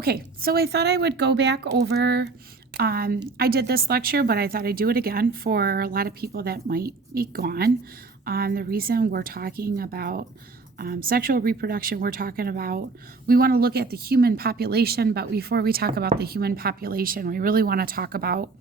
Okay, so I thought I would go back over. I did this lecture, but I thought I'd do it again for a lot of people that might be gone. The reason we're talking about sexual reproduction, we want to look at the human population, but before we talk about the human population, we really want to talk about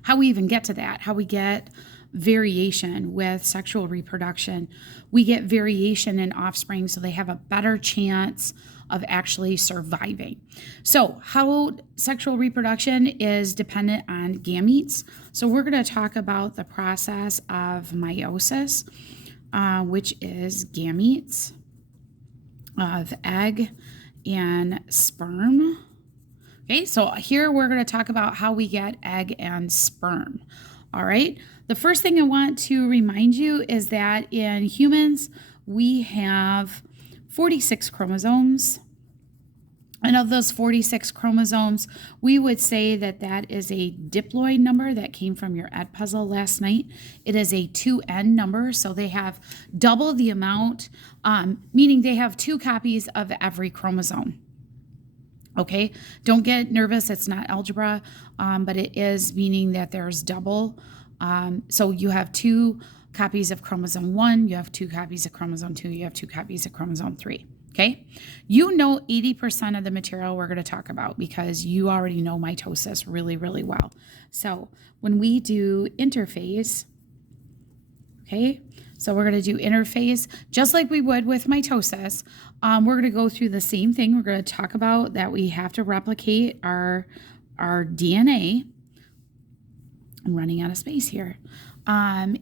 how we even get to that, how we get variation with sexual reproduction. We get variation in offspring so they have a better chance of actually surviving. So how sexual reproduction is dependent on gametes. So we're going to talk about the process of meiosis, which is gametes of egg and sperm. Okay, so here we're going to talk about how we get egg and sperm. All right, the first thing I want to remind you is that in humans, we have 46 chromosomes. And of those 46 chromosomes, we would say that that is a diploid number that came from your ed puzzle last night. It is a 2n number, so they have double the amount, meaning they have 2 copies of every chromosome. Okay, don't get nervous. It's not algebra, but it is meaning that there's double. So you have 2 copies of chromosome 1, you have 2 copies of chromosome 2, you have 2 copies of chromosome 3. Okay, you know 80% of the material we're going to talk about because you already know mitosis really, really well. So when we do interphase, okay, so we're going to do interphase just like we would with mitosis. We're going to go through the same thing. We're going to talk about that we have to replicate our DNA. I'm running out of space here. And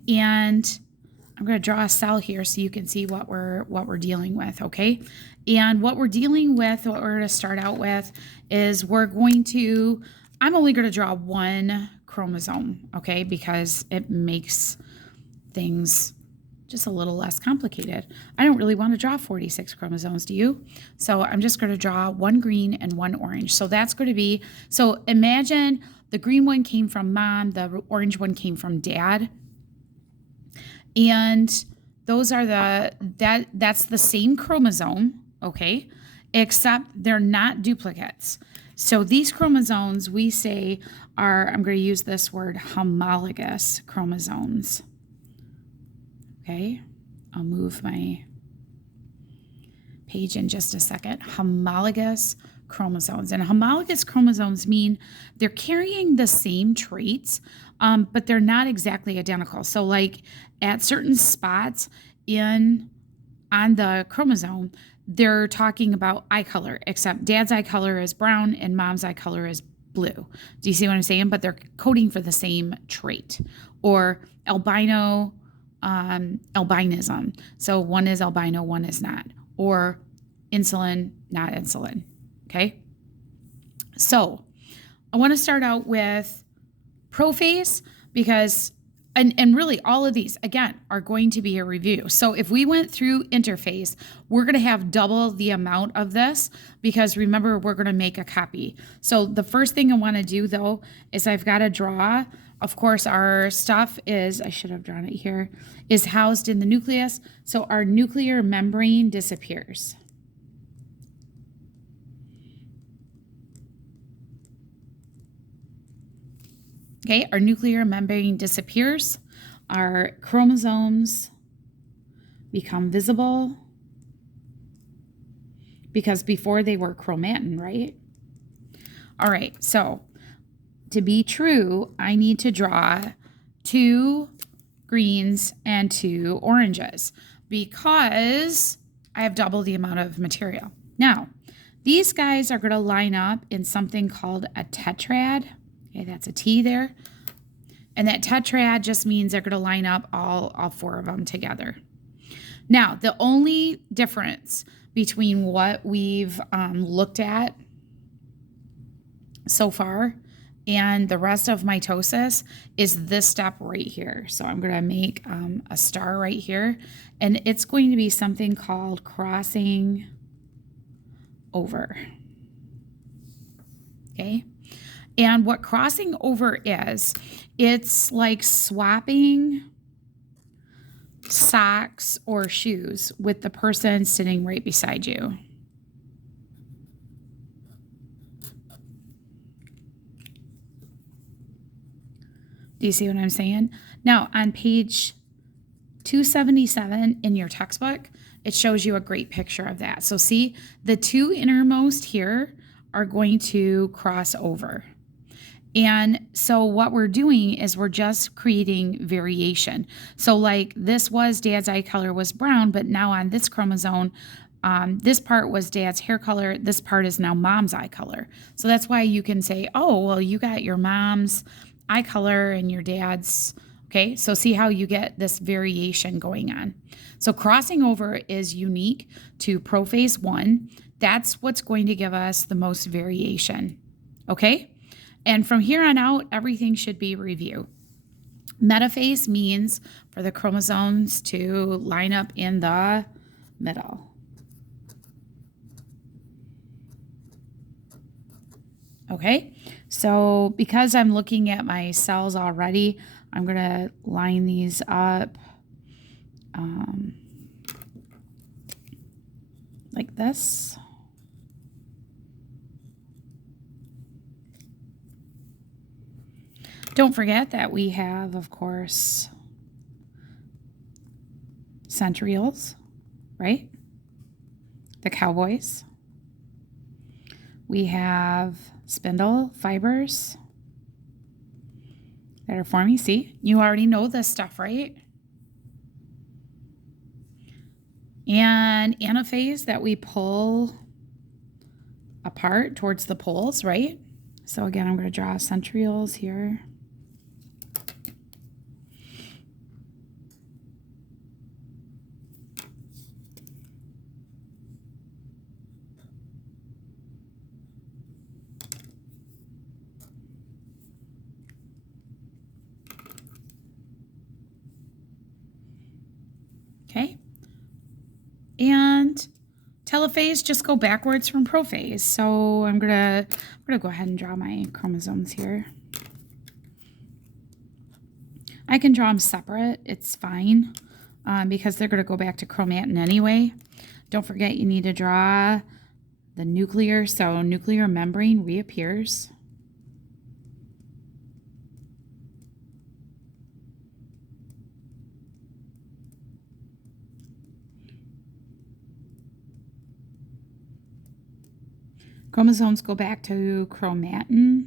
I'm going to draw a cell here so you can see what we're dealing with, okay? And what we're dealing with, what we're going to start out with is I'm only going to draw 1 chromosome, okay? Because it makes things just a little less complicated. I don't really want to draw 46 chromosomes, do you? So I'm just going to draw 1 green and 1 orange. So that's going to be, so imagine the green one came from mom, the orange one came from dad. And those are that's the same chromosome, okay? Except they're not duplicates. So these chromosomes we say are, I'm going to use this word, homologous chromosomes. Okay, I'll move my page in just a second. Homologous chromosomes. And homologous chromosomes mean they're carrying the same traits, but they're not exactly identical. So like at certain spots on the chromosome, they're talking about eye color, except dad's eye color is brown and mom's eye color is blue. Do you see what I'm saying? But they're coding for the same trait. Or albinism. So one is albino, one is not. Or insulin, not insulin. Okay? So I want to start out with prophase because, and really all of these, again, are going to be a review. So if we went through interphase, we're going to have double the amount of this because remember, we're going to make a copy. So the first thing I want to do though, is I've got to draw, of course, our stuff is, I should have drawn it here, is housed in the nucleus. So our nuclear membrane disappears. Okay, our nuclear membrane disappears. Our chromosomes become visible because before they were chromatin, right? All right, so to be true, I need to draw 2 greens and 2 oranges because I have double the amount of material. Now, these guys are going to line up in something called a tetrad. Okay, that's a T there. And that tetrad just means they're going to line up all 4 of them together. Now, the only difference between what we've looked at so far and the rest of mitosis is this step right here. So I'm going to make a star right here, and it's going to be something called crossing over. Okay? And what crossing over is, it's like swapping socks or shoes with the person sitting right beside you. Do you see what I'm saying? Now, on page 277 in your textbook, it shows you a great picture of that. So see, the two innermost here are going to cross over. And so what we're doing is we're just creating variation. So like this was dad's eye color was brown, but now on this chromosome, this part was dad's hair color. This part is now mom's eye color. So that's why you can say, oh, well, you got your mom's eye color and your dad's. Okay, so see how you get this variation going on. So crossing over is unique to prophase 1. That's what's going to give us the most variation. Okay? And from here on out, everything should be review. Metaphase means for the chromosomes to line up in the middle. Okay, so because I'm looking at my cells already, I'm going to line these up like this. Don't forget that we have, of course, centrioles, right? The cowboys. We have spindle fibers that are forming. See, you already know this stuff, right? And anaphase that we pull apart towards the poles, right? So again, I'm going to draw centrioles here. Okay, and telophase just go backwards from prophase. So I'm gonna go ahead and draw my chromosomes here. I can draw them separate. It's fine because they're gonna go back to chromatin anyway. Don't forget you need to draw the nuclear. So nuclear membrane reappears. Chromosomes go back to chromatin.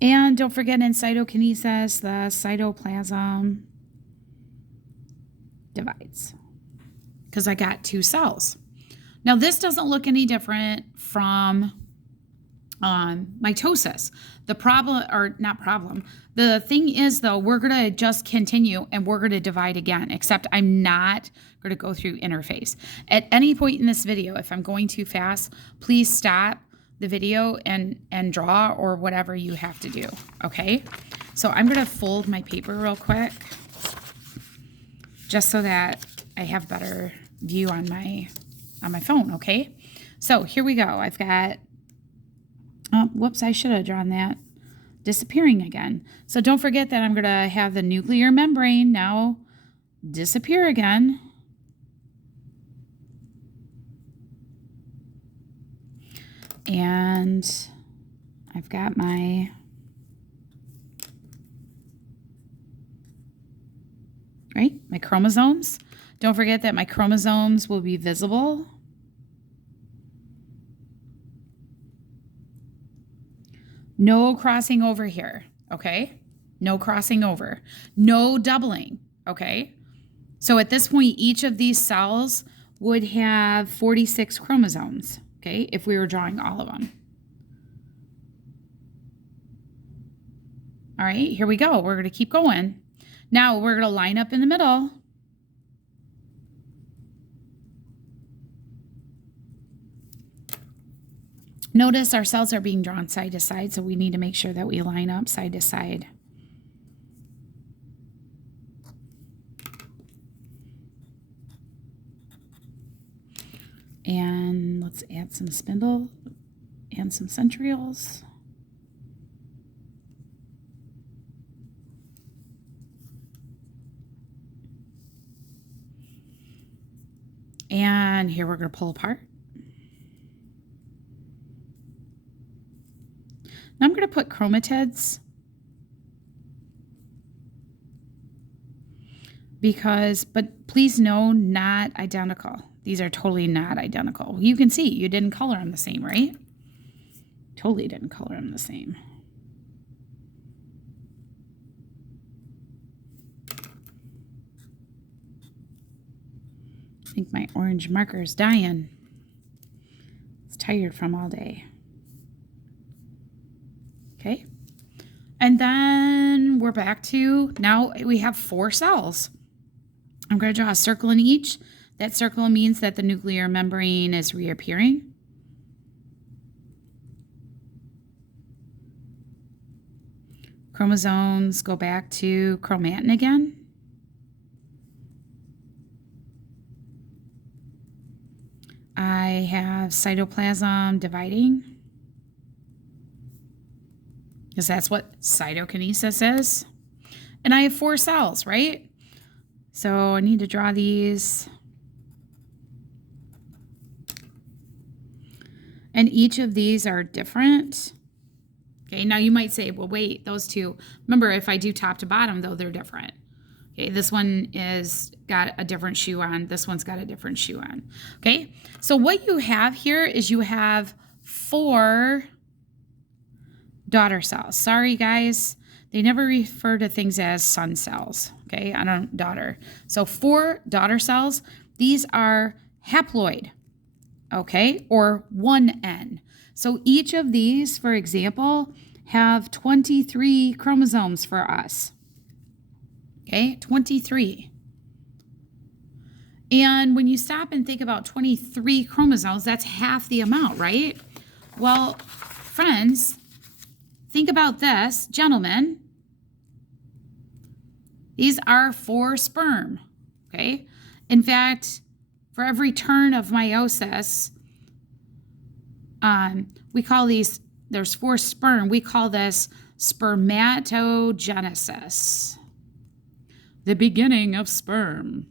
And don't forget in cytokinesis, the cytoplasm divides because I got 2 cells. Now this doesn't look any different from mitosis. The problem, or not problem, the thing is though, we're going to just continue and we're going to divide again, except I'm not going to go through interphase. At any point in this video, if I'm going too fast, please stop the video and draw or whatever you have to do, okay? So I'm going to fold my paper real quick just so that I have better view on my phone, okay? So here we go. I've got whoops, I should have drawn that disappearing again. So don't forget that I'm going to have the nuclear membrane now disappear again. And I've got my my chromosomes. Don't forget that my chromosomes will be visible. No crossing over here, okay? No crossing over. No doubling, okay? So at this point, each of these cells would have 46 chromosomes, okay, if we were drawing all of them. All right, here we go. We're going to keep going. Now we're going to line up in the middle. Notice our cells are being drawn side to side, so we need to make sure that we line up side to side. And let's add some spindle and some centrioles. And here we're going to pull apart. Now I'm going to put chromatids but please know, not identical. These are totally not identical. You can see you didn't color them the same, right? Totally didn't color them the same. I think my orange marker is dying. It's tired from all day. Okay. And then we're back to, now we have 4 cells. I'm going to draw a circle in each. That circle means that the nuclear membrane is reappearing. Chromosomes go back to chromatin again. I have cytoplasm dividing, because that's what cytokinesis is. And I have 4 cells, right? So I need to draw these. And each of these are different. Okay, now you might say, well, wait, those two. Remember, if I do top to bottom, though, they're different. Okay, this one is got a different shoe on. This one's got a different shoe on. Okay, so what you have here is you have 4 daughter cells. Sorry, guys. They never refer to things as son cells. Okay, I don't, daughter. So 4 daughter cells. These are haploid. Okay, or 1N. So each of these, for example, have 23 chromosomes for us. Okay, 23. And when you stop and think about 23 chromosomes, that's half the amount, right? Well, friends, think about this. Gentlemen, these are 4 sperm, okay? In fact, for every turn of meiosis, we call these, there's 4 sperm, we call this spermatogenesis. The beginning of sperm,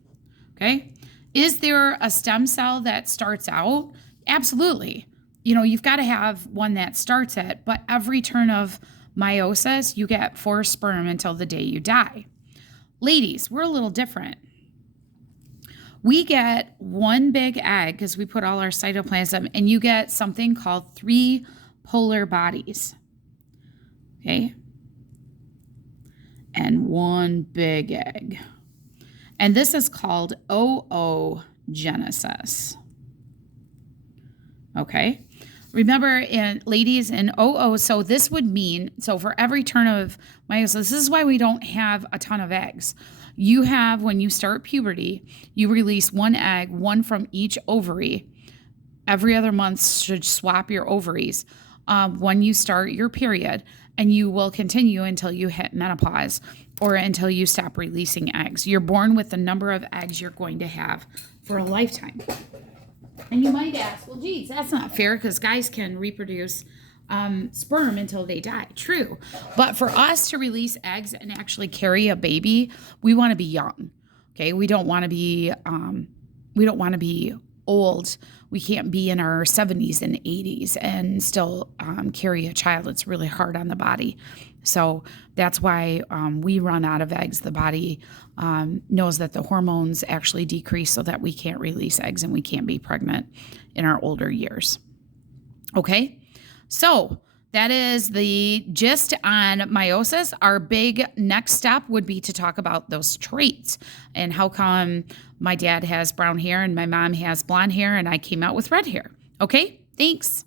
okay? Is there a stem cell that starts out? Absolutely. You know, you've got to have one that starts it, but every turn of meiosis, you get 4 sperm until the day you die. Ladies, we're a little different. We get 1 big egg because we put all our cytoplasm, and you get something called 3 polar bodies, okay? And 1 big egg. And this is called oogenesis. Okay? Remember, ladies, in so this would mean, so for every turn of meiosis, this is why we don't have a ton of eggs. You have, when you start puberty, you release 1 egg, 1 from each ovary. Every other month should swap your ovaries when you start your period, and you will continue until you hit menopause or until you stop releasing eggs. You're born with the number of eggs you're going to have for a lifetime. And you might ask, well, geez, that's not fair because guys can reproduce sperm until they die. True. But for us to release eggs and actually carry a baby, we want to be young. Okay. We don't want to be old. We can't be in our 70s and 80s and still carry a child. It's really hard on the body. So that's why we run out of eggs. The body knows that the hormones actually decrease so that we can't release eggs and we can't be pregnant in our older years. Okay, so that is the gist on meiosis. Our big next step would be to talk about those traits and how come my dad has brown hair and my mom has blonde hair and I came out with red hair. Okay, thanks.